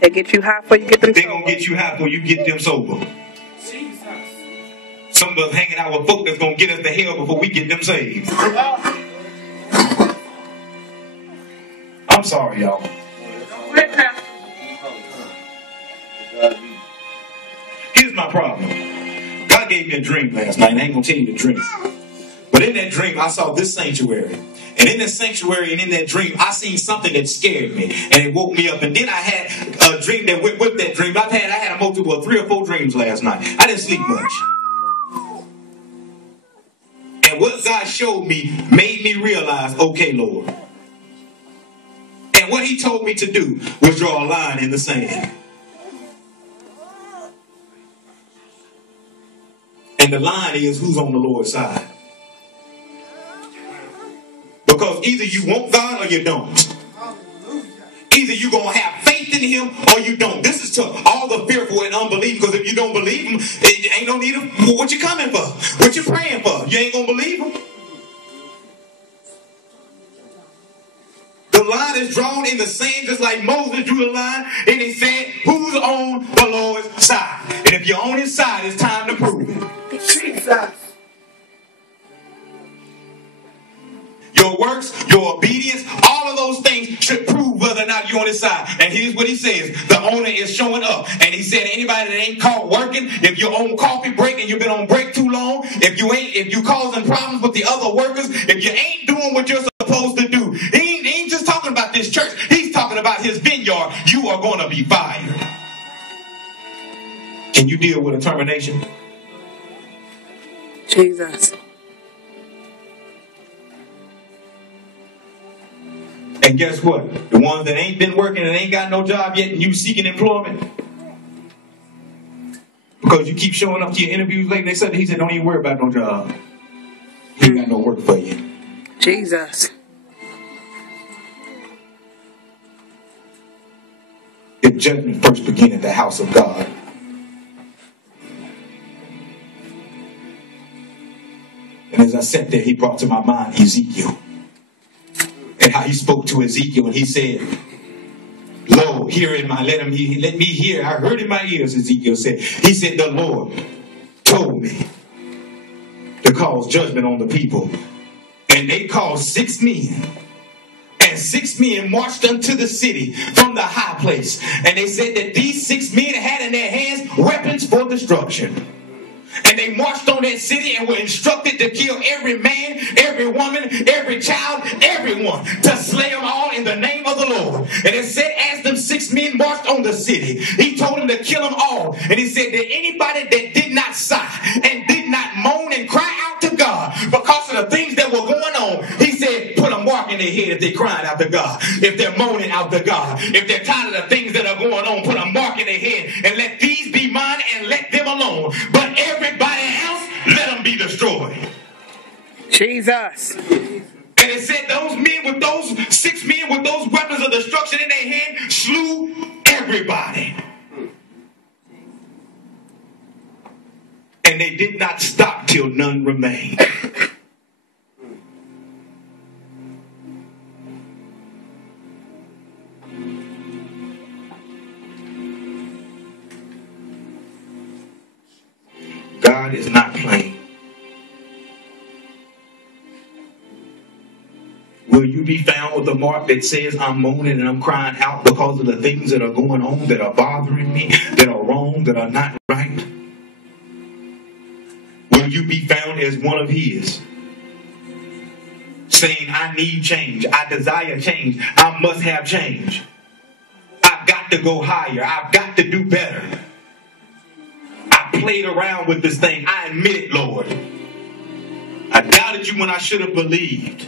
They get you high before you get them sober. They're going to get you high before you get them sober. Some of us hanging out with folk that's going to get us to hell before we get them saved. I'm sorry, y'all. Here's my problem. God gave me a dream last night, and I ain't going to tell you the dream. But in that dream, I saw this sanctuary. And in that sanctuary and in that dream, I seen something that scared me. And it woke me up. And then I had a dream that went with that dream. I had a multiple of 3 or 4 dreams last night. I didn't sleep much. And what God showed me made me realize, okay, Lord. And what he told me to do was draw a line in the sand. And the line is who's on the Lord's side. Because either you want God or you don't. Either you're going to have faith in him or you don't. This is to all the fearful and unbelieving. Because if you don't believe him, it ain't no need of what you coming for. What you praying for. You ain't going to believe him. The line is drawn in the sand just like Moses drew the line. And he said, who's on the Lord's side? And if you're on his side, it's time to prove it. Jesus. Your works, your obedience, all of those things should prove whether or not you're on his side. And here's what he says. The owner is showing up. And he said, anybody that ain't caught working, if you're on coffee break and you've been on break too long, if you causing problems with the other workers, if you ain't doing what you're supposed to do, he ain't just talking about this church. He's talking about his vineyard. You are going to be fired. Can you deal with a termination? Jesus. And guess what? The ones that ain't been working and ain't got no job yet and you seeking employment. Because you keep showing up to your interviews late. He said, don't even worry about no job. He ain't got no work for you. Jesus. If judgment first began at the house of God. And as I sat there, he brought to my mind Ezekiel. And how he spoke to Ezekiel and he said, Lo, hear in my, let me hear. I heard in my ears, Ezekiel said. He said, the Lord told me to cause judgment on the people. And they called 6 men. And 6 men marched unto the city from the high place. And they said that these 6 men had in their hands weapons for destruction. And they marched on that city and were instructed to kill every man, every woman, every child, everyone, to slay them all in the name of the Lord. And it said, as them 6 men marched on the city, he told them to kill them all. And he said that anybody that did not sigh and did not moan and cry out to God because of the things that were going on, he said, put a mark in their head if they're crying out to God, if they're moaning out to God, if they're tired of the things that are going on, put a mark in their head and let these be mine and let them alone. But everybody else, let them be destroyed. Jesus. And it said those men with those 6 men with those weapons of destruction in their hand slew everybody. And they did not stop till none remained. God is not playing. Will you be found with a mark that says I'm moaning and I'm crying out because of the things that are going on, that are bothering me, that are wrong, that are not right? Will you be found as one of his? Saying, I need change. I desire change. I must have change. I've got to go higher. I've got to do better. I played around with this thing. I admit it, Lord. I doubted you when I should have believed.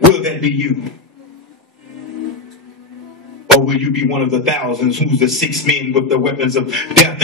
Will that be you? Or will you be one of the thousands who's the 6 men with the weapons of death